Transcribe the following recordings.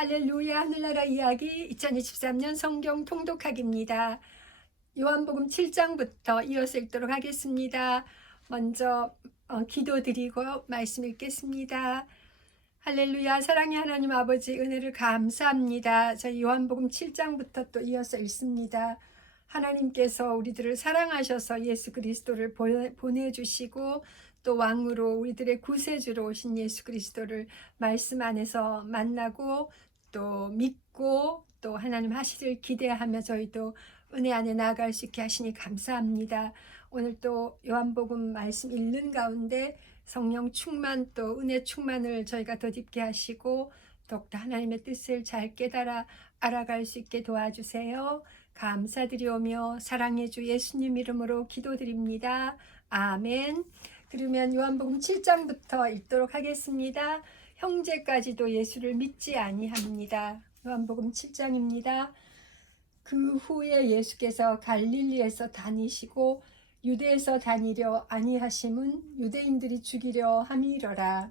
할렐루야 하늘나라 이야기 2023년 성경 통독하기입니다. 요한복음 7장부터 이어서 읽도록 하겠습니다. 먼저 기도드리고 말씀 읽겠습니다. 할렐루야. 사랑의 하나님 아버지 은혜를 감사합니다. 저희 요한복음 7장부터 또 이어서 읽습니다. 하나님께서 우리들을 사랑하셔서 예수 그리스도를 보내주시고 또 왕으로 우리들의 구세주로 오신 예수 그리스도를 말씀 안에서 만나고 또 믿고 또 하나님 하시를 기대하며 저희도 은혜 안에 나아갈 수 있게 하시니 감사합니다. 오늘 또 요한복음 말씀 읽는 가운데 성령 충만 또 은혜 충만을 저희가 덧입게 하시고 더욱더 하나님의 뜻을 잘 깨달아 알아갈 수 있게 도와주세요. 감사드리오며 사랑의 주 예수님 이름으로 기도드립니다. 아멘. 그러면 요한복음 7장부터 읽도록 하겠습니다. 형제까지도 예수를 믿지 아니합니다. 요한복음 7장입니다. 그 후에 예수께서 갈릴리에서 다니시고 유대에서 다니려 아니하심은 유대인들이 죽이려 함이러라.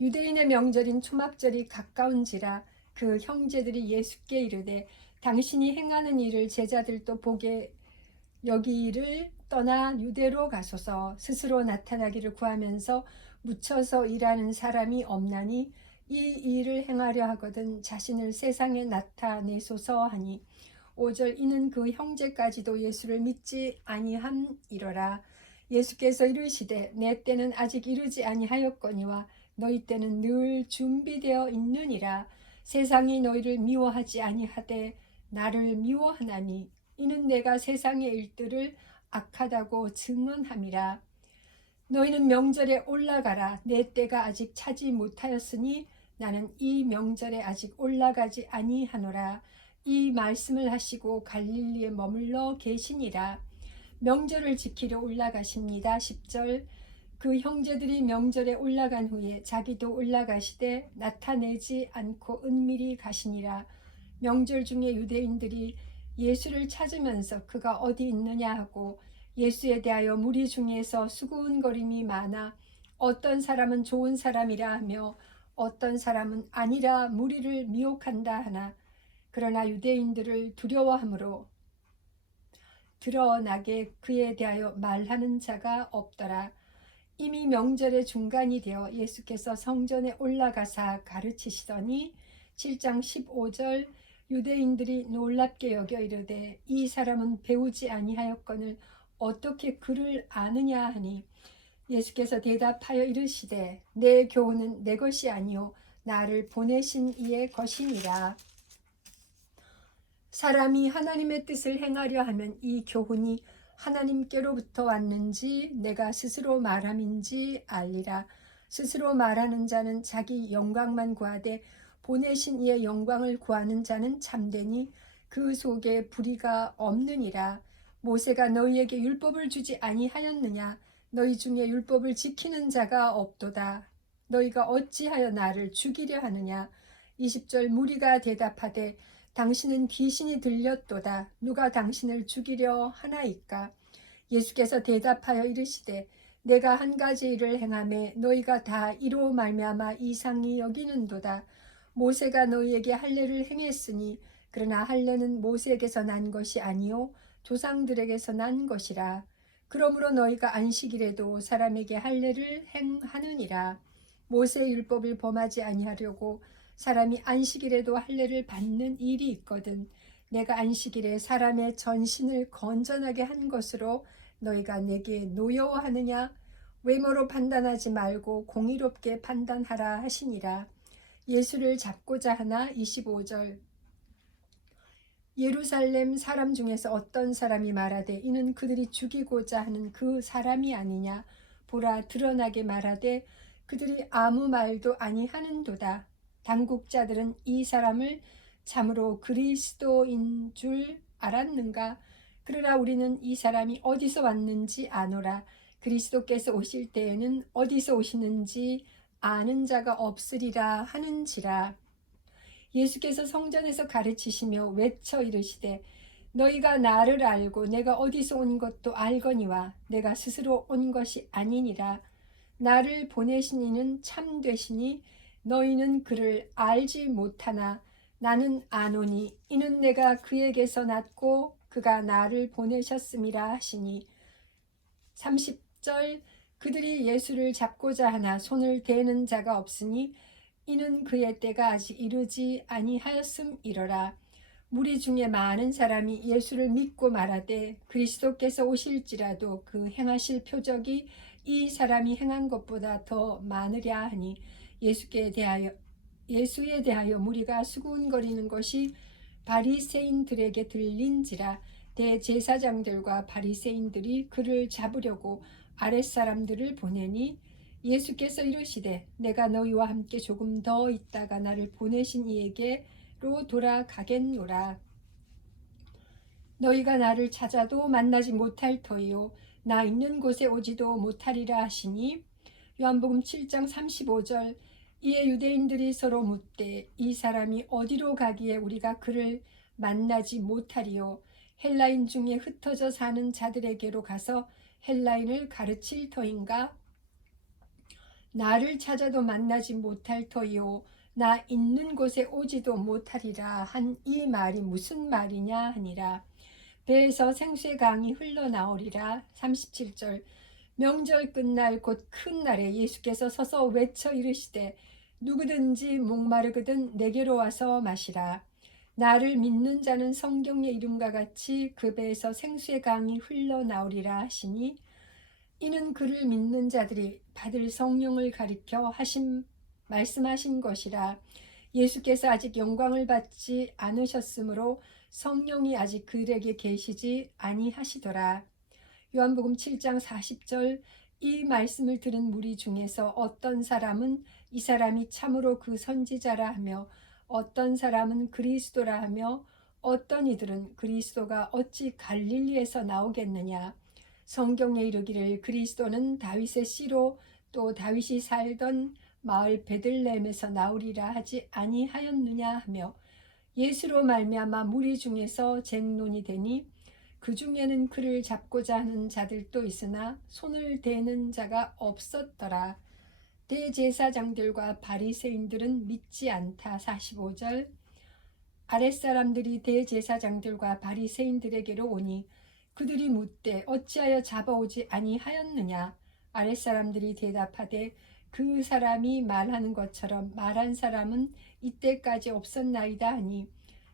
유대인의 명절인 초막절이 가까운지라 그 형제들이 예수께 이르되 당신이 행하는 일을 제자들도 보게 여기를 떠나 유대로 가소서. 스스로 나타나기를 구하면서 묻혀서 일하는 사람이 없나니 이 일을 행하려 하거든 자신을 세상에 나타내소서 하니 5절 이는 그 형제까지도 예수를 믿지 아니함이러라. 예수께서 이르시되 내 때는 아직 이르지 아니하였거니와 너희 때는 늘 준비되어 있느니라. 세상이 너희를 미워하지 아니하되 나를 미워하나니 이는 내가 세상의 일들을 악하다고 증언함이라. 너희는 명절에 올라가라. 내 때가 아직 차지 못하였으니 나는 이 명절에 아직 올라가지 아니하노라. 이 말씀을 하시고 갈릴리에 머물러 계시니라. 명절을 지키려 올라가십니다. 10절 그 형제들이 명절에 올라간 후에 자기도 올라가시되 나타내지 않고 은밀히 가시니라. 명절 중에 유대인들이 예수를 찾으면서 그가 어디 있느냐 하고 예수에 대하여 무리 중에서 수군거림이 많아 어떤 사람은 좋은 사람이라 하며 어떤 사람은 아니라 무리를 미혹한다 하나 그러나 유대인들을 두려워함으로 드러나게 그에 대하여 말하는 자가 없더라. 이미 명절의 중간이 되어 예수께서 성전에 올라가사 가르치시더니 7장 15절 유대인들이 놀랍게 여겨 이르되 이 사람은 배우지 아니하였거늘 어떻게 그를 아느냐 하니 예수께서 대답하여 이르시되 내 교훈은 내 것이 아니요 나를 보내신 이의 것이니라. 사람이 하나님의 뜻을 행하려 하면 이 교훈이 하나님께로부터 왔는지 내가 스스로 말함인지 알리라. 스스로 말하는 자는 자기 영광만 구하되 보내신 이의 영광을 구하는 자는 참되니 그 속에 불의가 없느니라. 모세가 너희에게 율법을 주지 아니하였느냐? 너희 중에 율법을 지키는 자가 없도다. 너희가 어찌하여 나를 죽이려 하느냐? 20절 무리가 대답하되 당신은 귀신이 들렸도다. 누가 당신을 죽이려 하나이까? 예수께서 대답하여 이르시되 내가 한 가지 일을 행하매 너희가 다 이로 말미암아 이상히 여기는도다. 모세가 너희에게 할례를 행했으니 그러나 할례는 모세에게서 난 것이 아니요 조상들에게서 난 것이라. 그러므로 너희가 안식일에도 사람에게 할례를 행하느니라. 모세의 율법을 범하지 아니하려고 사람이 안식일에도 할례를 받는 일이 있거든. 내가 안식일에 사람의 전신을 건전하게 한 것으로 너희가 내게 노여워하느냐? 외모로 판단하지 말고 공의롭게 판단하라 하시니라. 예수를 잡고자 하나 25절 예루살렘 사람 중에서 어떤 사람이 말하되 이는 그들이 죽이고자 하는 그 사람이 아니냐? 보라 드러나게 말하되 그들이 아무 말도 아니하는도다. 당국자들은 이 사람을 참으로 그리스도인 줄 알았는가? 그러나 우리는 이 사람이 어디서 왔는지 아노라. 그리스도께서 오실 때에는 어디서 오시는지 아는 자가 없으리라 하는지라. 예수께서 성전에서 가르치시며 외쳐 이르시되 너희가 나를 알고 내가 어디서 온 것도 알거니와 내가 스스로 온 것이 아니니라. 나를 보내신 이는 참되시니 너희는 그를 알지 못하나 나는 아노니 이는 내가 그에게서 났고 그가 나를 보내셨음이라 하시니. 30절 그들이 예수를 잡고자 하나 손을 대는 자가 없으니 이는 그의 때가 아직 이르지 아니하였음이러라. 무리 중에 많은 사람이 예수를 믿고 말하되 그리스도께서 오실지라도 그 행하실 표적이 이 사람이 행한 것보다 더 많으랴 하니 예수에 대하여 무리가 수군거리는 것이 바리새인들에게 들린지라. 대제사장들과 바리새인들이 그를 잡으려고 아랫사람들을 보내니 예수께서 이르시되 내가 너희와 함께 조금 더 있다가 나를 보내신 이에게로 돌아가겠노라. 너희가 나를 찾아도 만나지 못할 터이요 나 있는 곳에 오지도 못하리라 하시니. 요한복음 7장 35절 이에 유대인들이 서로 묻되 이 사람이 어디로 가기에 우리가 그를 만나지 못하리요. 헬라인 중에 흩어져 사는 자들에게로 가서 헬라인을 가르칠 터인가? 나를 찾아도 만나지 못할 터이요 나 있는 곳에 오지도 못하리라 한 이 말이 무슨 말이냐 하니라. 배에서 생수의 강이 흘러나오리라. 37절 명절 끝날 곧 큰 날에 예수께서 서서 외쳐 이르시되 누구든지 목마르거든 내게로 와서 마시라. 나를 믿는 자는 성경의 이름과 같이 그 배에서 생수의 강이 흘러나오리라 하시니. 이는 그를 믿는 자들이 받을 성령을 가리켜 말씀하신 것이라. 예수께서 아직 영광을 받지 않으셨으므로 성령이 아직 그들에게 계시지 아니하시더라. 요한복음 7장 40절 이 말씀을 들은 무리 중에서 어떤 사람은 이 사람이 참으로 그 선지자라 하며 어떤 사람은 그리스도라 하며 어떤 이들은 그리스도가 어찌 갈릴리에서 나오겠느냐. 성경에 이르기를 그리스도는 다윗의 씨로 또 다윗이 살던 마을 베들레헴에서 나오리라 하지 아니하였느냐 하며 예수로 말미암아 무리 중에서 쟁론이 되니 그 중에는 그를 잡고자 하는 자들도 있으나 손을 대는 자가 없었더라. 대제사장들과 바리새인들은 믿지 않다. 45절 아랫사람들이 대제사장들과 바리새인들에게로 오니 그들이 묻되 어찌하여 잡아오지 아니하였느냐. 아랫사람들이 대답하되 그 사람이 말하는 것처럼 말한 사람은 이때까지 없었나이다 하니.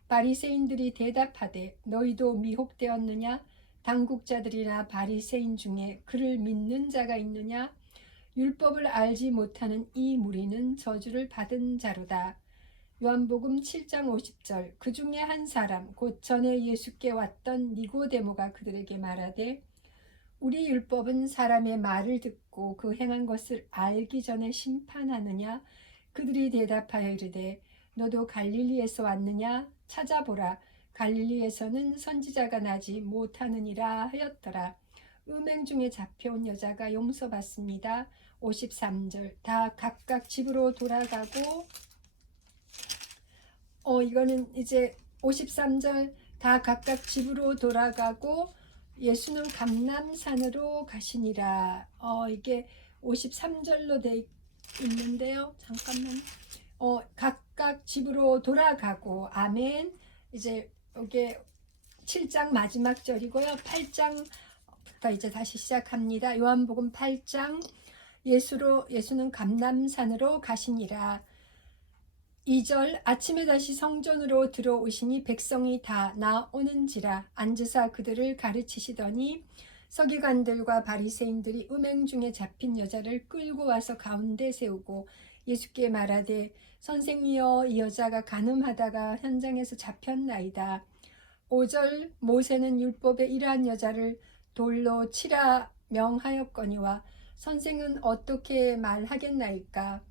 바리새인들이 대답하되 너희도 미혹되었느냐. 당국자들이나 바리새인 중에 그를 믿는 자가 있느냐. 율법을 알지 못하는 이 무리는 저주를 받은 자로다. 요한복음 7장 50절 그 중에 한 사람 곧 전에 예수께 왔던 니고데모가 그들에게 말하되 우리 율법은 사람의 말을 듣고 그 행한 것을 알기 전에 심판하느냐. 그들이 대답하여 이르되 너도 갈릴리에서 왔느냐. 찾아보라 갈릴리에서는 선지자가 나지 못하느니라 하였더라. 음행 중에 잡혀온 여자가 용서받습니다. 53절 다 각각 집으로 돌아가고 이거는 이제 53절 다 각각 집으로 돌아가고 예수는 감람산으로 가시니라. 이게 53절로 돼 있는데요. 잠깐만. 각각 집으로 돌아가고 아멘. 이제 이게 7장 마지막 절이고요. 8장부터 이제 다시 시작합니다. 요한복음 8장 예수는 감람산으로 가시니라. 2절 아침에 다시 성전으로 들어오시니 백성이 다 나오는지라 앉으사 그들을 가르치시더니 서기관들과 바리새인들이 음행 중에 잡힌 여자를 끌고 와서 가운데 세우고 예수께 말하되 선생이여 이 여자가 간음하다가 현장에서 잡혔나이다. 5절 모세는 율법에 이러한 여자를 돌로 치라 명하였거니와 선생은 어떻게 말하겠나이까.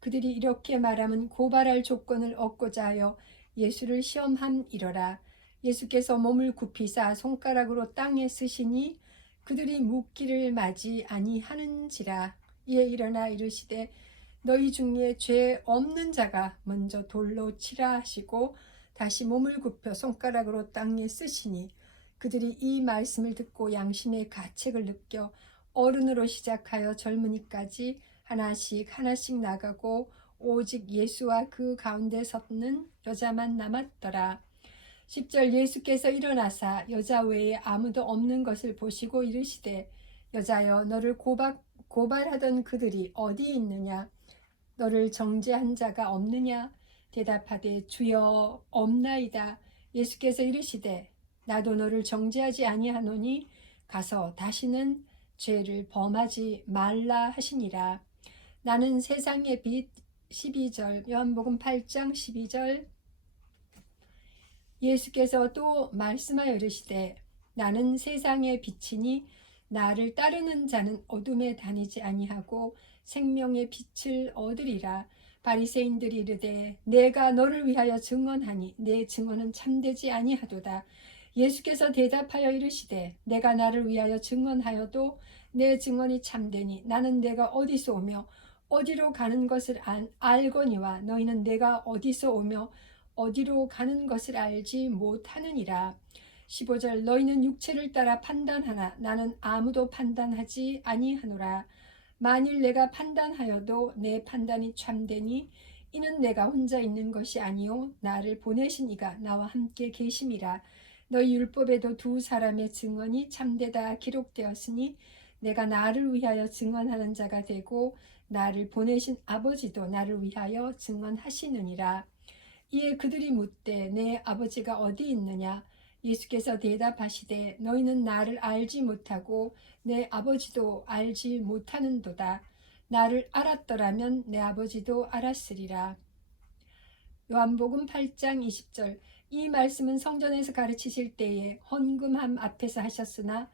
그들이 이렇게 말하면 고발할 조건을 얻고자 하여 예수를 시험함이러라. 예수께서 몸을 굽히사 손가락으로 땅에 쓰시니 그들이 묻기를 마지 아니하는지라. 이에 일어나 이르시되 너희 중에 죄 없는 자가 먼저 돌로 치라 하시고 다시 몸을 굽혀 손가락으로 땅에 쓰시니 그들이 이 말씀을 듣고 양심의 가책을 느껴 어른으로 시작하여 젊은이까지 하나씩 하나씩 나가고 오직 예수와 그 가운데 섰는 여자만 남았더라. 10절 예수께서 일어나사 여자 외에 아무도 없는 것을 보시고 이르시되 여자여 너를 고발하던 그들이 어디 있느냐 너를 정죄한 자가 없느냐 대답하되 주여 없나이다. 예수께서 이르시되 나도 너를 정죄하지 아니하노니 가서 다시는 죄를 범하지 말라 하시니라. 나는 세상의 빛. 12절 요한복음 8장 12절 예수께서 또 말씀하여 이르시되 나는 세상의 빛이니 나를 따르는 자는 어둠에 다니지 아니하고 생명의 빛을 얻으리라. 바리새인들이 이르되 내가 너를 위하여 증언하니 내 증언은 참되지 아니하도다. 예수께서 대답하여 이르시되 내가 나를 위하여 증언하여도 내 증언이 참되니 나는 내가 어디서 오며 어디로 가는 것을 알거니와 너희는 내가 어디서 오며 어디로 가는 것을 알지 못하느니라. 15절 너희는 육체를 따라 판단하나 나는 아무도 판단하지 아니하노라. 만일 내가 판단하여도 내 판단이 참되니 이는 내가 혼자 있는 것이 아니요 나를 보내신 이가 나와 함께 계심이라. 너희 율법에도 두 사람의 증언이 참되다 기록되었으니 내가 나를 위하여 증언하는 자가 되고 나를 보내신 아버지도 나를 위하여 증언하시느니라. 이에 그들이 묻되 내 아버지가 어디 있느냐? 예수께서 대답하시되 너희는 나를 알지 못하고 내 아버지도 알지 못하는도다. 나를 알았더라면 내 아버지도 알았으리라. 요한복음 8장 20절 이 말씀은 성전에서 가르치실 때에 헌금함 앞에서 하셨으나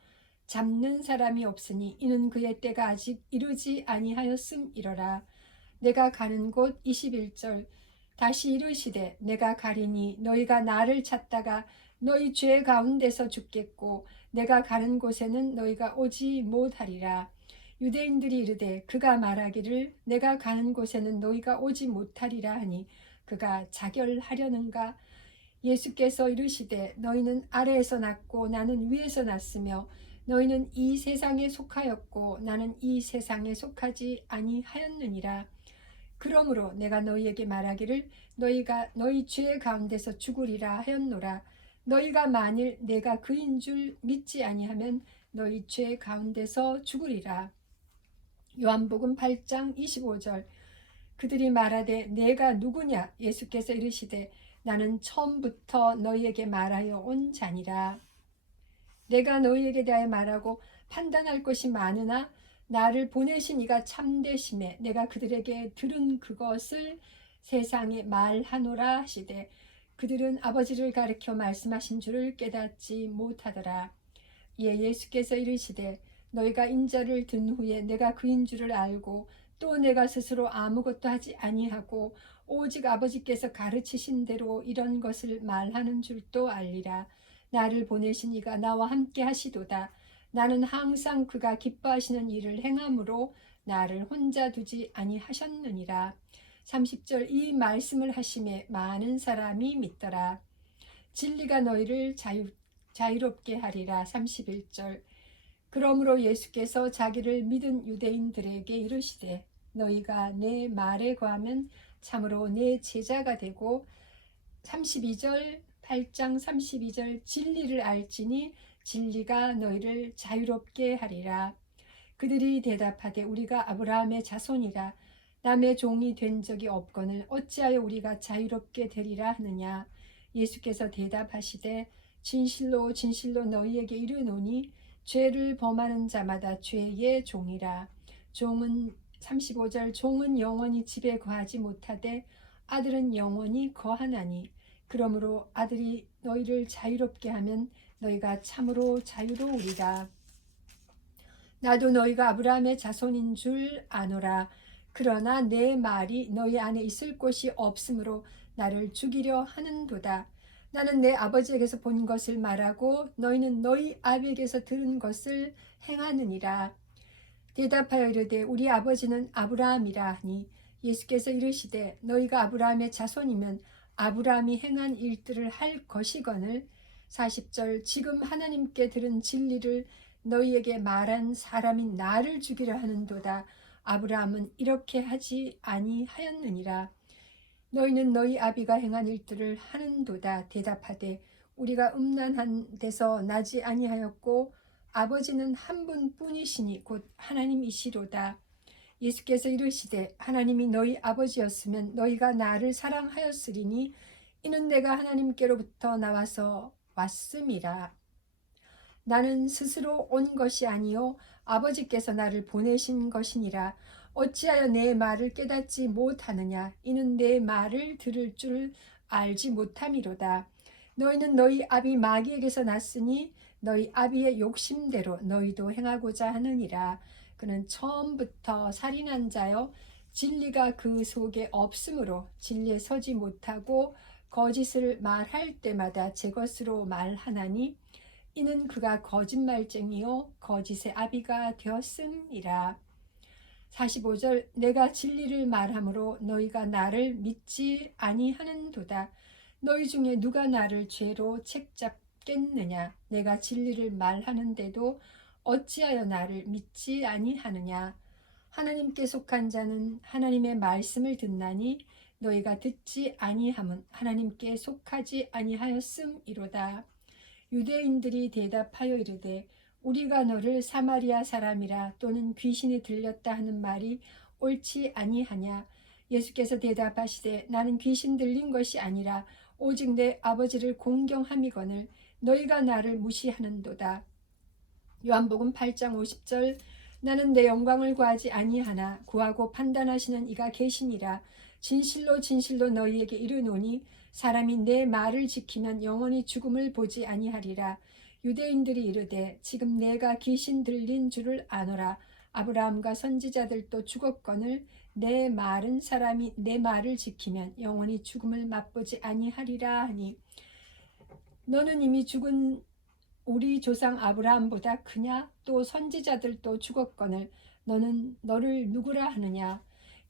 잡는 사람이 없으니 이는 그의 때가 아직 이르지 아니하였음이러라. 내가 가는 곳. 21절 다시 이르시되 내가 가리니 너희가 나를 찾다가 너희 죄 가운데서 죽겠고 내가 가는 곳에는 너희가 오지 못하리라. 유대인들이 이르되 그가 말하기를 내가 가는 곳에는 너희가 오지 못하리라 하니 그가 자결하려는가. 예수께서 이르시되 너희는 아래에서 났고 나는 위에서 났으며 너희는 이 세상에 속하였고 나는 이 세상에 속하지 아니하였느니라. 그러므로 내가 너희에게 말하기를 너희가 너희 죄 가운데서 죽으리라 하였노라. 너희가 만일 내가 그인 줄 믿지 아니하면 너희 죄 가운데서 죽으리라. 요한복음 8장 25절 그들이 말하되 내가 누구냐? 예수께서 이르시되 나는 처음부터 너희에게 말하여 온 자니라. 내가 너희에게 대하여 말하고 판단할 것이 많으나 나를 보내신 이가 참되심에 내가 그들에게 들은 그것을 세상에 말하노라 하시되 그들은 아버지를 가리켜 말씀하신 줄을 깨닫지 못하더라. 이에 예수께서 이르시되 너희가 인자를 든 후에 내가 그인 줄을 알고 또 내가 스스로 아무것도 하지 아니하고 오직 아버지께서 가르치신 대로 이런 것을 말하는 줄도 알리라. 나를 보내신 이가 나와 함께 하시도다. 나는 항상 그가 기뻐하시는 일을 행함으로 나를 혼자 두지 아니하셨느니라. 30절 이 말씀을 하심에 많은 사람이 믿더라. 진리가 너희를 자유롭게 하리라. 31절 그러므로 예수께서 자기를 믿은 유대인들에게 이르시되 너희가 내 말에 거하면 참으로 내 제자가 되고 32절 8장 32절 진리를 알지니 진리가 너희를 자유롭게 하리라. 그들이 대답하되 우리가 아브라함의 자손이라 남의 종이 된 적이 없거늘 어찌하여 우리가 자유롭게 되리라 하느냐. 예수께서 대답하시되 진실로 진실로 너희에게 이르노니 죄를 범하는 자마다 죄의 종이라. 종은 35절 종은 영원히 집에 거하지 못하되 아들은 영원히 거하나니 그러므로 아들이 너희를 자유롭게 하면 너희가 참으로 자유로우리라. 나도 너희가 아브라함의 자손인 줄 아노라. 그러나 내 말이 너희 안에 있을 곳이 없으므로 나를 죽이려 하는도다. 나는 내 아버지에게서 본 것을 말하고 너희는 너희 아비에게서 들은 것을 행하느니라. 대답하여 이르되 우리 아버지는 아브라함이라 하니 예수께서 이르시되 너희가 아브라함의 자손이면 아브라함이 행한 일들을 할 것이거늘. 40절 지금 하나님께 들은 진리를 너희에게 말한 사람이 나를 죽이려 하는도다. 아브라함은 이렇게 하지 아니하였느니라. 너희는 너희 아비가 행한 일들을 하는도다. 대답하되 우리가 음란한 데서 나지 아니하였고 아버지는 한 분뿐이시니 곧 하나님이시로다. 예수께서 이르시되 하나님이 너희 아버지였으면 너희가 나를 사랑하였으리니 이는 내가 하나님께로부터 나와서 왔음이라. 나는 스스로 온 것이 아니요 아버지께서 나를 보내신 것이니라. 어찌하여 내 말을 깨닫지 못하느냐. 이는 내 말을 들을 줄 알지 못함이로다. 너희는 너희 아비 마귀에게서 났으니 너희 아비의 욕심대로 너희도 행하고자 하느니라. 그는 처음부터 살인한 자요 진리가 그 속에 없으므로 진리에 서지 못하고 거짓을 말할 때마다 제 것으로 말하나니 이는 그가 거짓말쟁이요 거짓의 아비가 되었음이라. 45절 내가 진리를 말하므로 너희가 나를 믿지 아니하는도다. 너희 중에 누가 나를 죄로 책잡겠느냐. 내가 진리를 말하는데도 어찌하여 나를 믿지 아니하느냐. 하나님께 속한 자는 하나님의 말씀을 듣나니 너희가 듣지 아니함은 하나님께 속하지 아니하였음이로다. 유대인들이 대답하여 이르되 우리가 너를 사마리아 사람이라 또는 귀신이 들렸다 하는 말이 옳지 아니하냐. 예수께서 대답하시되 나는 귀신 들린 것이 아니라 오직 내 아버지를 공경함이거늘 너희가 나를 무시하는도다. 요한복음 8장 50절 나는 내 영광을 구하지 아니하나 구하고 판단하시는 이가 계시니라. 진실로 진실로 너희에게 이르노니 사람이 내 말을 지키면 영원히 죽음을 보지 아니하리라. 유대인들이 이르되 지금 내가 귀신 들린 줄을 아노라. 아브라함과 선지자들도 죽었거늘 내 말은 사람이 내 말을 지키면 영원히 죽음을 맛보지 아니하리라 하니 너는 이미 죽은 우리 조상 아브라함보다 크냐? 또 선지자들도 죽었거늘 너는 너를 누구라 하느냐?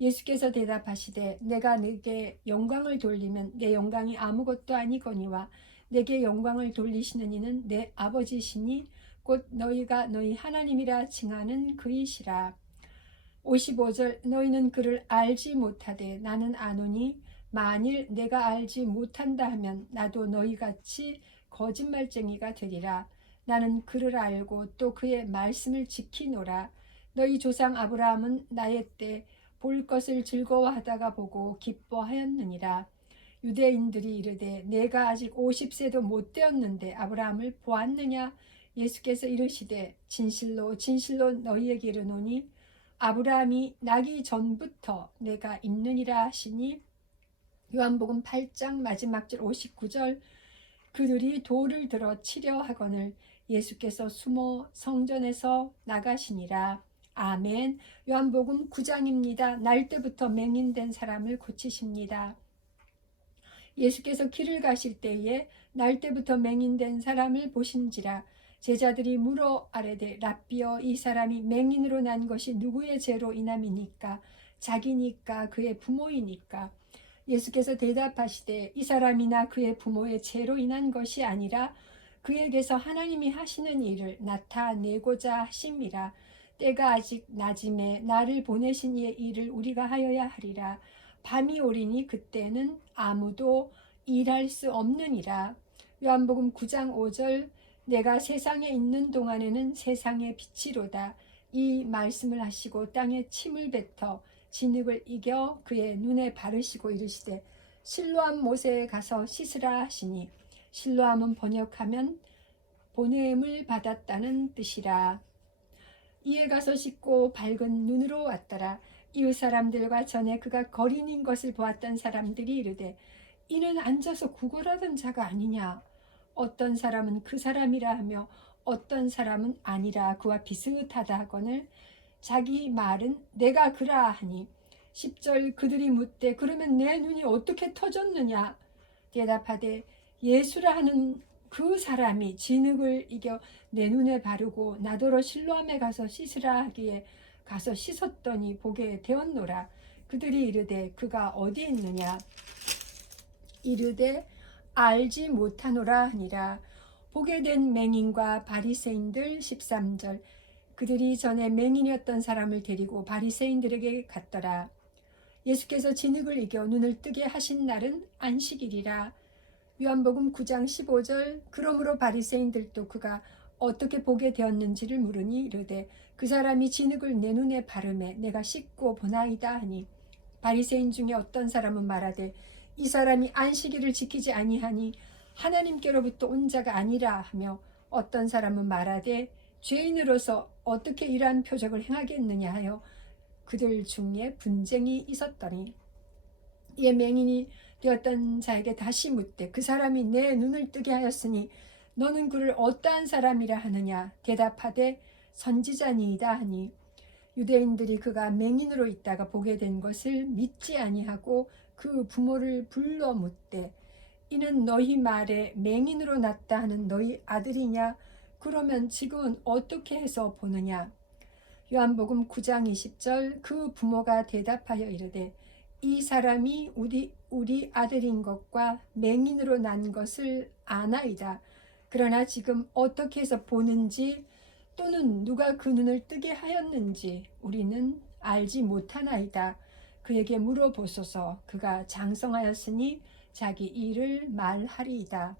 예수께서 대답하시되 내가 네게 영광을 돌리면 내 영광이 아무것도 아니거니와 내게 영광을 돌리시는 이는 내 아버지시니 곧 너희가 너희 하나님이라 칭하는 그이시라. 55절 너희는 그를 알지 못하되 나는 아노니 만일 내가 알지 못한다 하면 나도 너희같이 거짓말쟁이가 되리라. 나는 그를 알고 또 그의 말씀을 지키노라. 너희 조상 아브라함은 나의 때 볼 것을 즐거워하다가 보고 기뻐하였느니라. 유대인들이 이르되 내가 아직 50세도 못 되었는데 아브라함을 보았느냐. 예수께서 이르시되 진실로 진실로 너희에게 이르노니 아브라함이 나기 전부터 내가 있느니라 하시니. 요한복음 8장 마지막 절 59절 그들이 돌을 들어 치려 하거늘 예수께서 숨어 성전에서 나가시니라. 아멘. 요한복음 9장입니다. 날 때부터 맹인된 사람을 고치십니다. 예수께서 길을 가실 때에 날 때부터 맹인된 사람을 보신지라. 제자들이 물어 아뢰되 랍비여 이 사람이 맹인으로 난 것이 누구의 죄로 인함이니까 자기니까 그의 부모이니까. 예수께서 대답하시되 이 사람이나 그의 부모의 죄로 인한 것이 아니라 그에게서 하나님이 하시는 일을 나타내고자 하심이라. 때가 아직 낮음에 나를 보내신 이의 일을 우리가 하여야 하리라. 밤이 오리니 그때는 아무도 일할 수 없느니라. 요한복음 9장 5절 내가 세상에 있는 동안에는 세상의 빛이로다. 이 말씀을 하시고 땅에 침을 뱉어 진흙을 이겨 그의 눈에 바르시고 이르시되 실로암 못에 가서 씻으라 하시니 실로암은 번역하면 보냄을 받았다는 뜻이라. 이에 가서 씻고 밝은 눈으로 왔더라. 이웃 사람들과 전에 그가 거린인 것을 보았던 사람들이 이르되 이는 앉아서 구걸하던 자가 아니냐. 어떤 사람은 그 사람이라 하며 어떤 사람은 아니라 그와 비슷하다 하거늘 자기 말은 내가 그라 하니. 10절 그들이 묻되 그러면 내 눈이 어떻게 터졌느냐. 대답하되 예수라 하는 그 사람이 진흙을 이겨 내 눈에 바르고 나더러 실로암에 가서 씻으라 하기에 가서 씻었더니 보게 되었노라. 그들이 이르되 그가 어디 있느냐. 이르되 알지 못하노라 하니라. 보게 된 맹인과 바리새인들. 13절 그들이 전에 맹인이었던 사람을 데리고 바리새인들에게 갔더라. 예수께서 진흙을 이겨 눈을 뜨게 하신 날은 안식일이라. 요한복음 9장 15절. 그러므로 바리새인들도 그가 어떻게 보게 되었는지를 물으니 이르되 그 사람이 진흙을 내 눈에 바르매 내가 씻고 보나이다 하니, 바리새인 중에 어떤 사람은 말하되 이 사람이 안식일을 지키지 아니하니 하나님께로부터 온 자가 아니라 하며, 어떤 사람은 말하되 죄인으로서 어떻게 이러한 표적을 행하겠느냐 하여 그들 중에 분쟁이 있었더니, 이에 맹인이 되었던 자에게 다시 묻되 그 사람이 내 눈을 뜨게 하였으니 너는 그를 어떠한 사람이라 하느냐. 대답하되 선지자니이다 하니, 유대인들이 그가 맹인으로 있다가 보게 된 것을 믿지 아니하고 그 부모를 불러 묻되 이는 너희 말에 맹인으로 났다 하는 너희 아들이냐? 그러면 지금은 어떻게 해서 보느냐? 요한복음 9장 20절. 그 부모가 대답하여 이르되 이 사람이 우리 아들인 것과 맹인으로 난 것을 아나이다. 그러나 지금 어떻게 해서 보는지 또는 누가 그 눈을 뜨게 하였는지 우리는 알지 못하나이다. 그에게 물어보소서. 그가 장성하였으니 자기 일을 말하리이다.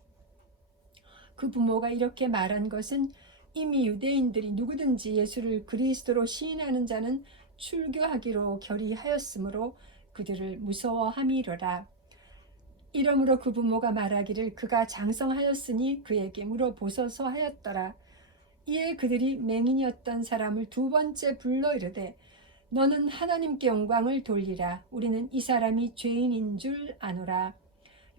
그 부모가 이렇게 말한 것은 이미 유대인들이 누구든지 예수를 그리스도로 시인하는 자는 출교하기로 결의하였으므로 그들을 무서워함이로라. 이러므로 그 부모가 말하기를 그가 장성하였으니 그에게 물어보소서 하였더라. 이에 그들이 맹인이었던 사람을 두 번째 불러 이르되 너는 하나님께 영광을 돌리라. 우리는 이 사람이 죄인인 줄 아노라.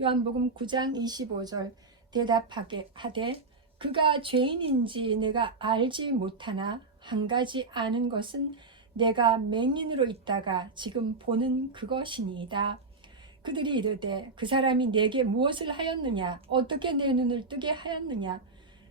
요한복음 9장 25절. 대답하게 하되 그가 죄인인지 내가 알지 못하나 한 가지 아는 것은 내가 맹인으로 있다가 지금 보는 그것이니이다. 그들이 이르되 그 사람이 내게 무엇을 하였느냐? 어떻게 내 눈을 뜨게 하였느냐?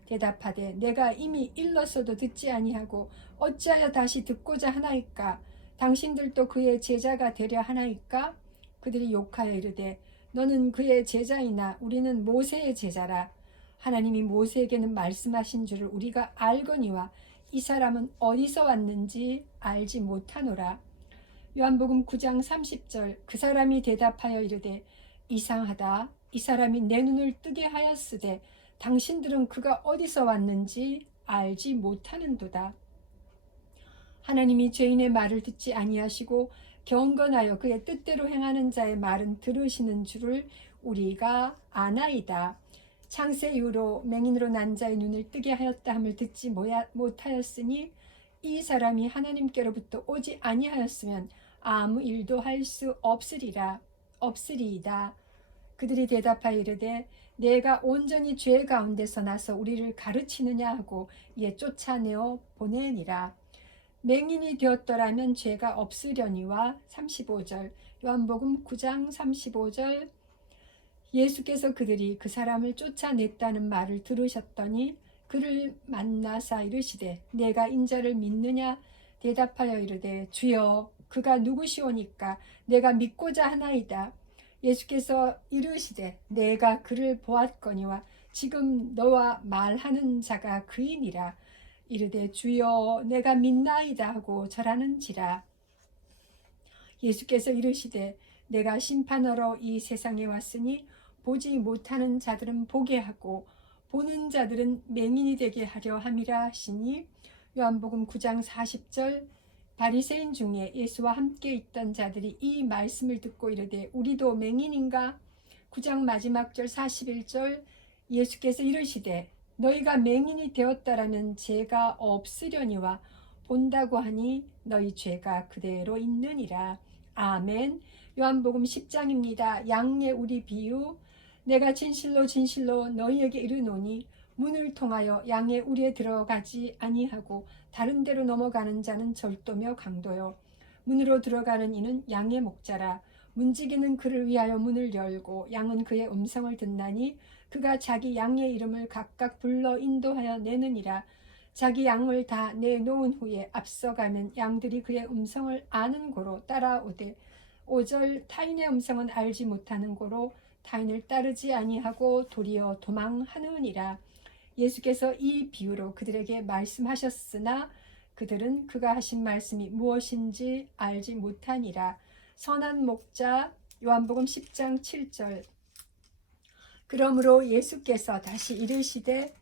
대답하되 내가 이미 일렀어도 듣지 아니하고 어찌하여 다시 듣고자 하나이까? 당신들도 그의 제자가 되려 하나이까? 그들이 욕하여 이르되 너는 그의 제자이나 우리는 모세의 제자라. 하나님이 모세에게는 말씀하신 줄을 우리가 알거니와 이 사람은 어디서 왔는지 알지 못하노라. 요한복음 9장 30절. 그 사람이 대답하여 이르되 이상하다. 이 사람이 내 눈을 뜨게 하였으되 당신들은 그가 어디서 왔는지 알지 못하는도다. 하나님이 죄인의 말을 듣지 아니하시고 경건하여 그의 뜻대로 행하는 자의 말은 들으시는 줄을 우리가 아나이다. 창세 이후로 맹인으로 난 자의 눈을 뜨게 하였다 함을 듣지 못하였으니 이 사람이 하나님께로부터 오지 아니하였으면 아무 일도 할 수 없으리이다. 그들이 대답하여 이르되 내가 온전히 죄 가운데서 나서 우리를 가르치느냐 하고 이에 쫓아내어 보내니라. 맹인이 되었더라면 죄가 없으려니와. 35절. 요한복음 9장 35절. 예수께서 그들이 그 사람을 쫓아냈다는 말을 들으셨더니 그를 만나사 이르시되 내가 인자를 믿느냐? 대답하여 이르되 주여 그가 누구시오니까 내가 믿고자 하나이다. 예수께서 이르시되 내가 그를 보았거니와 지금 너와 말하는 자가 그이니라. 이르되 주여 내가 믿나이다 하고 절하는지라. 예수께서 이르시되 내가 심판하러 이 세상에 왔으니 보지 못하는 자들은 보게 하고 보는 자들은 맹인이 되게 하려 함이라 하시니. 요한복음 9장 40절. 바리새인 중에 예수와 함께 있던 자들이 이 말씀을 듣고 이르되 우리도 맹인인가? 9장 마지막 절 41절. 예수께서 이르시되 너희가 맹인이 되었다라면 죄가 없으려니와 본다고 하니 너희 죄가 그대로 있느니라. 아멘. 요한복음 10장입니다. 양의 우리 비유. 내가 진실로 진실로 너희에게 이르노니 문을 통하여 양의 우리에 들어가지 아니하고 다른 데로 넘어가는 자는 절도며 강도요. 문으로 들어가는 이는 양의 목자라. 문지기는 그를 위하여 문을 열고 양은 그의 음성을 듣나니 그가 자기 양의 이름을 각각 불러 인도하여 내느니라. 자기 양을 다 내놓은 후에 앞서가면 양들이 그의 음성을 아는 고로 따라오되 5절. 타인의 음성은 알지 못하는 고로 타인을 따르지 아니하고 도리어 도망하느니라. 예수께서 이 비유로 그들에게 말씀하셨으나 그들은 그가 하신 말씀이 무엇인지 알지 못하니라. 선한 목자. 요한복음 10장 7절. 그러므로 예수께서 다시 이르시되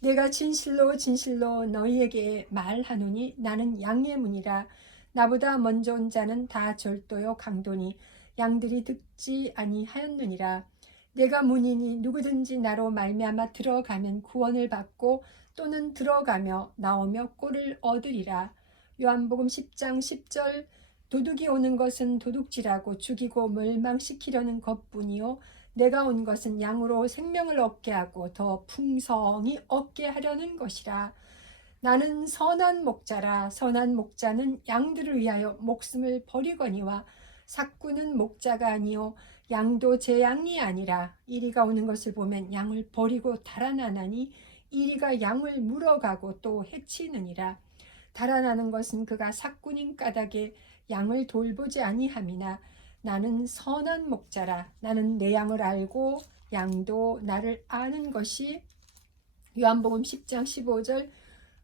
내가 진실로 진실로 너희에게 말하노니 나는 양의 문이라. 나보다 먼저 온 자는 다 절도요 강도니 양들이 듣지 아니하였느니라. 내가 문이니 누구든지 나로 말미암아 들어가면 구원을 받고 또는 들어가며 나오며 꼴을 얻으리라. 요한복음 10장 10절. 도둑이 오는 것은 도둑질하고 죽이고 멸망시키려는 것뿐이요 내가 온 것은 양으로 생명을 얻게 하고 더 풍성히 얻게 하려는 것이라. 나는 선한 목자라. 선한 목자는 양들을 위하여 목숨을 버리거니와 삭구는 목자가 아니요 양도 제 양이 아니라. 이리가 오는 것을 보면 양을 버리고 달아나나니 이리가 양을 물어가고 또 해치느니라. 달아나는 것은 그가 삭구님 까닭에 양을 돌보지 아니함이나 나는 선한 목자라. 나는 내 양을 알고 양도 나를 아는 것이. 요한복음 10장 15절.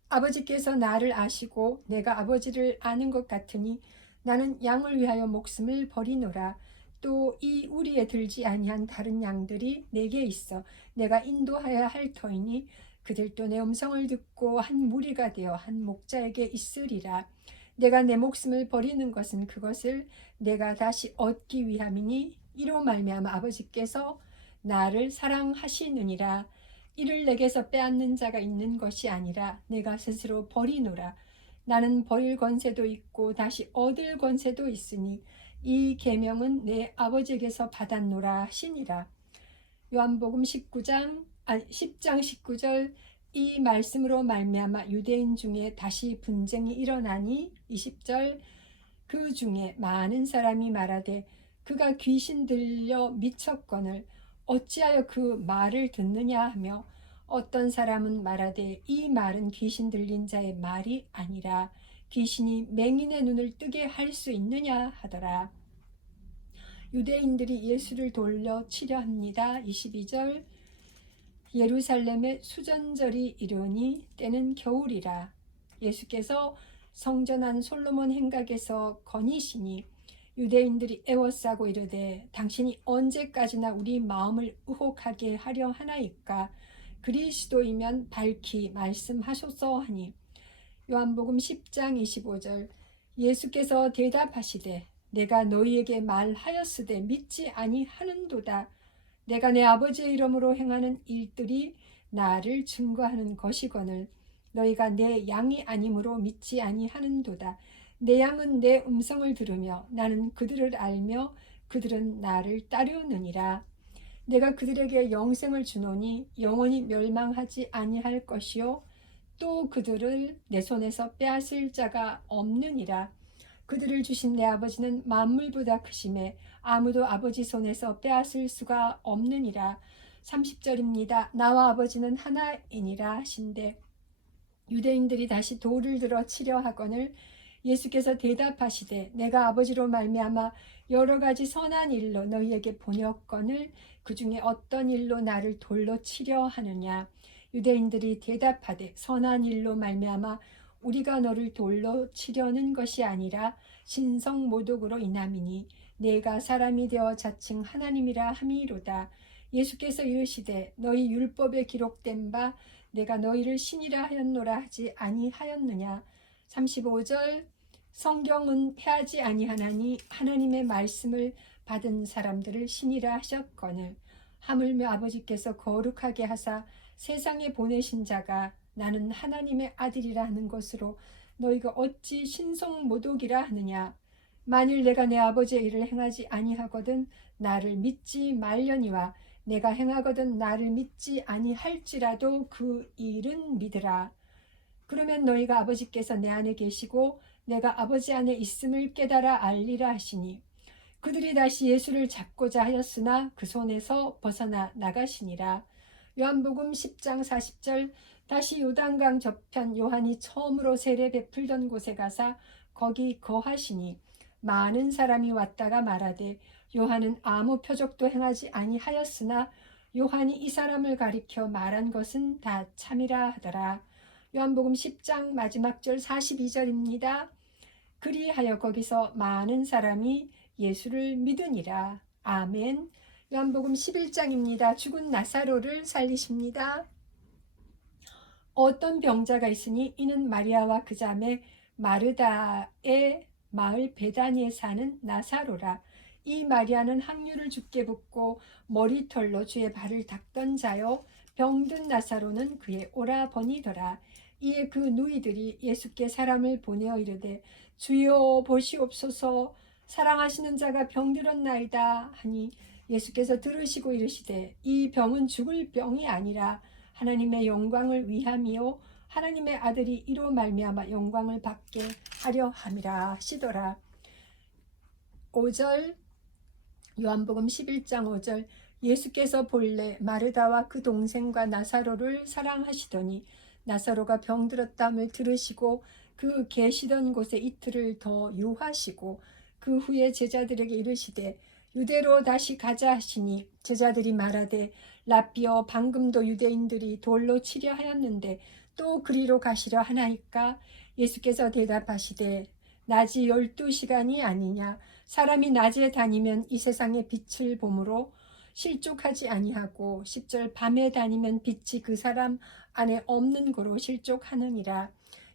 아버지께서 나를 아시고 내가 아버지를 아는 것 같으니 나는 양을 위하여 목숨을 버리노라. 또 이 우리에 들지 아니한 다른 양들이 내게 있어 내가 인도하여야 할 터이니 그들도 내 음성을 듣고 한 무리가 되어 한 목자에게 있으리라. 내가 내 목숨을 버리는 것은 그것을 내가 다시 얻기 위함이니 이로 말미암아 아버지께서 나를 사랑하시느니라. 이를 내게서 빼앗는 자가 있는 것이 아니라 내가 스스로 버리노라. 나는 버릴 권세도 있고 다시 얻을 권세도 있으니 이 계명은 내 아버지에게서 받았노라 하시니라. 요한복음 10장 19절. 이 말씀으로 말미암아 유대인 중에 다시 분쟁이 일어나니 20절. 그 중에 많은 사람이 말하되 그가 귀신 들려 미쳤거늘 어찌하여 그 말을 듣느냐 하며 어떤 사람은 말하되 이 말은 귀신 들린 자의 말이 아니라 귀신이 맹인의 눈을 뜨게 할 수 있느냐 하더라. 유대인들이 예수를 돌려 치려 합니다. 22절. 예루살렘에 수전절이 이르니 때는 겨울이라. 예수께서 성전 안 솔로몬 행각에서 거니시니 유대인들이 애워싸고 이르되 당신이 언제까지나 우리 마음을 의혹하게 하려 하나이까. 그리스도이면 밝히 말씀하소서 하니. 요한복음 10장 25절. 예수께서 대답하시되 내가 너희에게 말하였으되 믿지 아니하는도다. 내가 내 아버지의 이름으로 행하는 일들이 나를 증거하는 것이거늘 너희가 내 양이 아니므로 믿지 아니하는도다. 내 양은 내 음성을 들으며 나는 그들을 알며 그들은 나를 따르느니라. 내가 그들에게 영생을 주노니 영원히 멸망하지 아니할 것이요 또 그들을 내 손에서 빼앗을 자가 없느니라. 그들을 주신 내 아버지는 만물보다 크심에 아무도 아버지 손에서 빼앗을 수가 없느니라. 30절입니다. 나와 아버지는 하나이니라 하신대 유대인들이 다시 돌을 들어 치려 하거늘 예수께서 대답하시되 내가 아버지로 말미암아 여러 가지 선한 일로 너희에게 보냈거늘 그 중에 어떤 일로 나를 돌로 치려 하느냐. 유대인들이 대답하되 선한 일로 말미암아 우리가 너를 돌로 치려는 것이 아니라 신성모독으로 인함이니 내가 사람이 되어 자칭 하나님이라 함이로다. 예수께서 이르시되 너희 율법에 기록된 바 내가 너희를 신이라 하였노라 하지 아니하였느냐. 35절. 성경은 패하지 아니하나니 하나님의 말씀을 받은 사람들을 신이라 하셨거늘 하물며 아버지께서 거룩하게 하사 세상에 보내신 자가 나는 하나님의 아들이라 하는 것으로 너희가 어찌 신성모독이라 하느냐. 만일 내가 내 아버지의 일을 행하지 아니하거든 나를 믿지 말려니와 내가 행하거든 나를 믿지 아니할지라도 그 일은 믿으라. 그러면 너희가 아버지께서 내 안에 계시고 내가 아버지 안에 있음을 깨달아 알리라 하시니 그들이 다시 예수를 잡고자 하였으나 그 손에서 벗어나 나가시니라. 요한복음 10장 40절. 다시 요단강 저편 요한이 처음으로 세례 베풀던 곳에 가사 거기 거하시니 많은 사람이 왔다가 말하되 요한은 아무 표적도 행하지 아니하였으나 요한이 이 사람을 가리켜 말한 것은 다 참이라 하더라. 요한복음 10장 마지막 절 42절입니다. 그리하여 거기서 많은 사람이 예수를 믿으니라. 아멘. 요한복음 11장입니다. 죽은 나사로를 살리십니다. 어떤 병자가 있으니 이는 마리아와 그 자매 마르다의 마을 베다니에 사는 나사로라. 이 마리아는 항류를 죽게 붓고 머리털로 주의 발을 닦던 자요, 병든 나사로는 그의 오라버니더라. 이에 그 누이들이 예수께 사람을 보내어 이르되 주여 보시옵소서, 사랑하시는 자가 병들었나이다 하니 예수께서 들으시고 이르시되 이 병은 죽을 병이 아니라 하나님의 영광을 위함이요 하나님의 아들이 이로 말미암아 영광을 받게 하려 함이라 하시더라. 5절 요한복음 11장 5절 예수께서 본래 마르다와 그 동생과 나사로를 사랑하시더니 나사로가 병들었다함을 들으시고 그 계시던 곳에 이틀을 더 유하시고 그 후에 제자들에게 이르시되 유대로 다시 가자 하시니 제자들이 말하되 라삐어 방금도 유대인들이 돌로 치려 하였는데 또 그리로 가시려 하나이까? 예수께서 대답하시되 낮이 12시간이 아니냐? 사람이 낮에 다니면 이 세상의 빛을 보므로 실족하지 아니하고 10절 밤에 다니면 빛이 그 사람 안에 없는 고로 실족하느니라.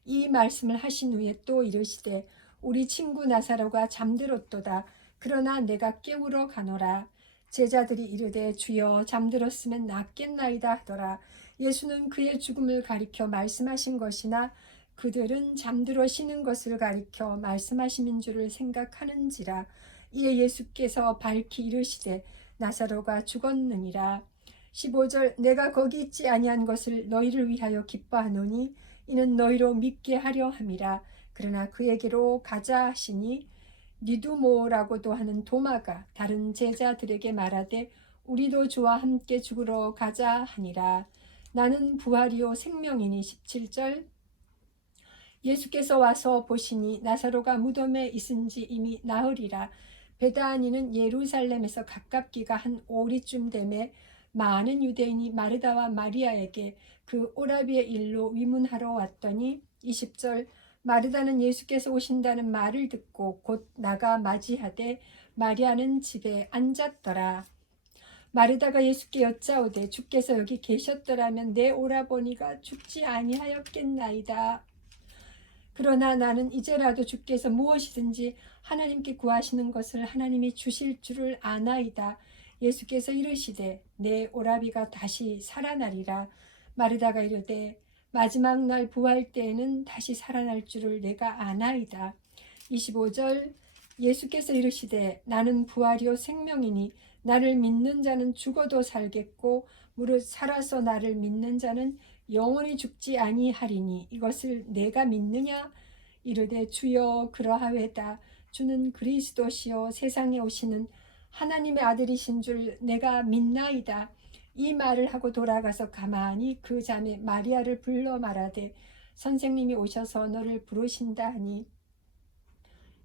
이 말씀을 하신 후에 또 이르시되 우리 친구 나사로가 잠들었도다. 그러나 내가 깨우러 가노라. 제자들이 이르되 주여 잠들었으면 낫겠나이다 하더라. 예수는 그의 죽음을 가리켜 말씀하신 것이나 그들은 잠들어 쉬는 것을 가리켜 말씀하심인 줄을 생각하는지라. 이에 예수께서 밝히 이르시되 나사로가 죽었느니라. 15절 내가 거기 있지 아니한 것을 너희를 위하여 기뻐하노니 이는 너희로 믿게 하려 함이라. 그러나 그에게로 가자 하시니 니두모라고도 하는 도마가 다른 제자들에게 말하되 우리도 주와 함께 죽으러 가자 하니라. 나는 부활이요 생명이니 17절 예수께서 와서 보시니 나사로가 무덤에 있은지 이미 나흘이라. 베다니는 예루살렘에서 가깝기가 한 오리쯤 되매 많은 유대인이 마르다와 마리아에게 그 오라비의 일로 위문하러 왔더니 20절 마르다는 예수께서 오신다는 말을 듣고 곧 나가 맞이하되 마리아는 집에 앉았더라. 마르다가 예수께 여짜오되 주께서 여기 계셨더라면 내 오라버니가 죽지 아니하였겠나이다. 그러나 나는 이제라도 주께서 무엇이든지 하나님께 구하시는 것을 하나님이 주실 줄을 아나이다. 예수께서 이르시되 내 오라비가 다시 살아나리라. 마르다가 이르되 마지막 날 부활 때에는 다시 살아날 줄을 내가 아나이다. 25절 예수께서 이르시되 나는 부활이요 생명이니 나를 믿는 자는 죽어도 살겠고 무릇 살아서 나를 믿는 자는 영원히 죽지 아니하리니 이것을 내가 믿느냐? 이르되 주여 그러하외다. 주는 그리스도시요 세상에 오시는 하나님의 아들이신 줄 내가 믿나이다. 이 말을 하고 돌아가서 가만히 그 자매 마리아를 불러 말하되 선생님이 오셔서 너를 부르신다 하니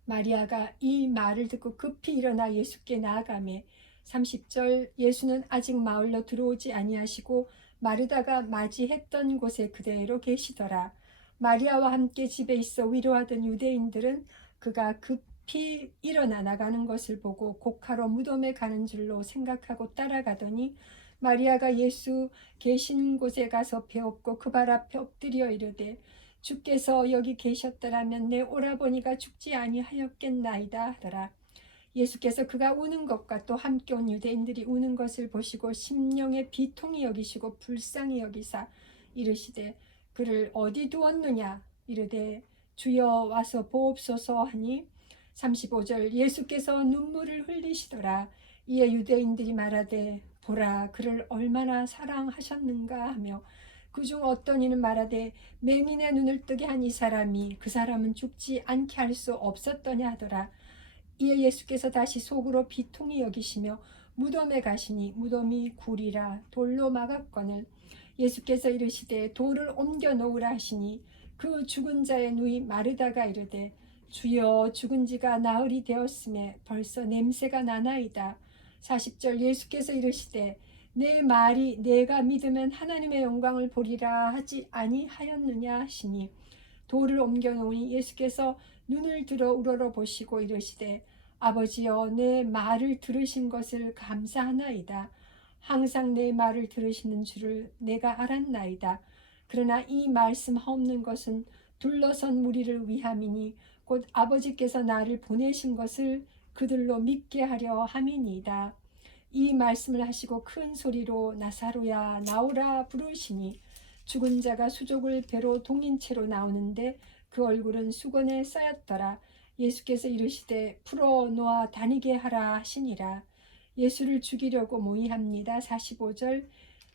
마리아가 이 말을 듣고 급히 일어나 예수께 나아가매 30절 예수는 아직 마을로 들어오지 아니하시고 마르다가 맞이했던 곳에 그대로 계시더라. 마리아와 함께 집에 있어 위로하던 유대인들은 그가 급히 일어나 나가는 것을 보고 곡하러 무덤에 가는 줄로 생각하고 따라가더니 마리아가 예수 계신 곳에 가서 배웠고 그 발 앞에 엎드려 이르되 주께서 여기 계셨더라면 내 오라버니가 죽지 아니하였겠나이다 하더라. 예수께서 그가 우는 것과 또 함께 온 유대인들이 우는 것을 보시고 심령의 비통히 여기시고 불쌍히 여기사 이르시되 그를 어디 두었느냐? 이르되 주여 와서 보옵소서 하니 35절 예수께서 눈물을 흘리시더라. 이에 유대인들이 말하되 보라 그를 얼마나 사랑하셨는가 하며 그중 어떤 이는 말하되 맹인의 눈을 뜨게 한 이 사람이 그 사람은 죽지 않게 할 수 없었더냐 하더라. 이에 예수께서 다시 속으로 비통히 여기시며 무덤에 가시니 무덤이 굴이라 돌로 막았거늘 예수께서 이르시되 돌을 옮겨 놓으라 하시니 그 죽은 자의 누이 마르다가 이르되 주여 죽은 지가 나흘이 되었음에 벌써 냄새가 나나이다. 40절 예수께서 이르시되 내 말이 내가 믿으면 하나님의 영광을 보리라 하지 아니하였느냐 하시니 돌을 옮겨 놓으니 예수께서 눈을 들어 우러러 보시고 이르시되 아버지여 내 말을 들으신 것을 감사하나이다. 항상 내 말을 들으시는 줄을 내가 알았나이다. 그러나 이 말씀 하옵는 것은 둘러선 무리를 위함이니 곧 아버지께서 나를 보내신 것을 그들로 믿게 하려 함이니이다. 이 말씀을 하시고 큰 소리로 나사로야 나오라 부르시니 죽은 자가 수족을 배로 동인 채로 나오는데 그 얼굴은 수건에 쌓였더라. 예수께서 이르시되 풀어 놓아 다니게 하라 하시니라. 예수를 죽이려고 모의합니다. 45절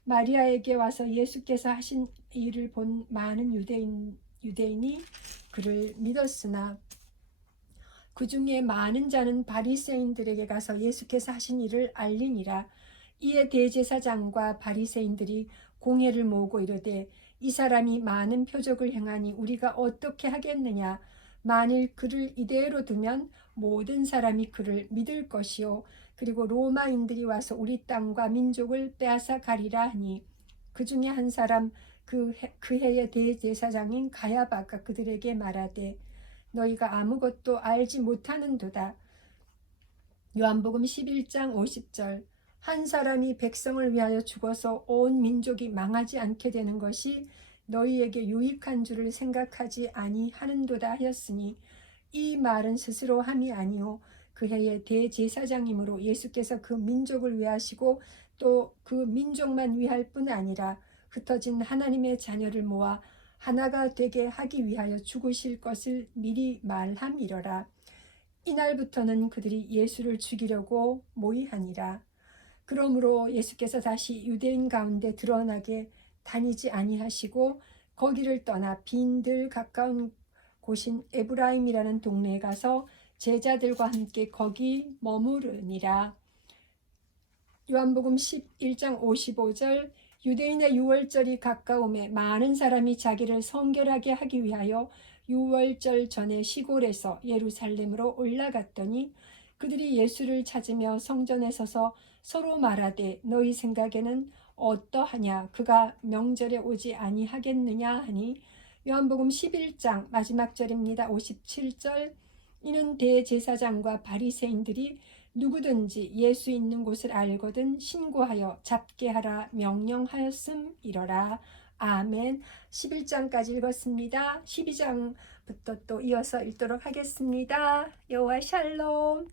마리아에게 와서 예수께서 하신 일을 본 많은 유대인이 그를 믿었으나 그 중에 많은 자는 바리새인들에게 가서 예수께서 하신 일을 알리니라. 이에 대제사장과 바리새인들이 공회를 모으고 이르되 이 사람이 많은 표적을 행하니 우리가 어떻게 하겠느냐. 만일 그를 이대로 두면 모든 사람이 그를 믿을 것이요 그리고 로마인들이 와서 우리 땅과 민족을 빼앗아 가리라 하니 그 중에 한 사람 그 해의 대제사장인 가야바가 그들에게 말하되 너희가 아무것도 알지 못하는도다. 요한복음 11장 50절 한 사람이 백성을 위하여 죽어서 온 민족이 망하지 않게 되는 것이 너희에게 유익한 줄을 생각하지 아니하는도다 하였으니 이 말은 스스로 함이 아니요 그 해의 대제사장이므로 예수께서 그 민족을 위하시고 또 그 민족만 위할 뿐 아니라 흩어진 하나님의 자녀를 모아 하나가 되게 하기 위하여 죽으실 것을 미리 말함이러라. 이날부터는 그들이 예수를 죽이려고 모의하니라. 그러므로 예수께서 다시 유대인 가운데 드러나게 다니지 아니하시고 거기를 떠나 빈들 가까운 곳인 에브라임이라는 동네에 가서 제자들과 함께 거기 머무르니라. 요한복음 11장 55절 유대인의 유월절이 가까움에 많은 사람이 자기를 성결하게 하기 위하여 유월절 전에 시골에서 예루살렘으로 올라갔더니 그들이 예수를 찾으며 성전에 서서 서로 말하되 너희 생각에는 어떠하냐 그가 명절에 오지 아니하겠느냐 하니 요한복음 11장 마지막 절입니다. 57절 이는 대제사장과 바리새인들이 누구든지 예수 있는 곳을 알거든 신고하여 잡게 하라 명령하였음이러라. 아멘. 11장까지 읽었습니다. 12장부터 또 이어서 읽도록 하겠습니다. 여호와 샬롬.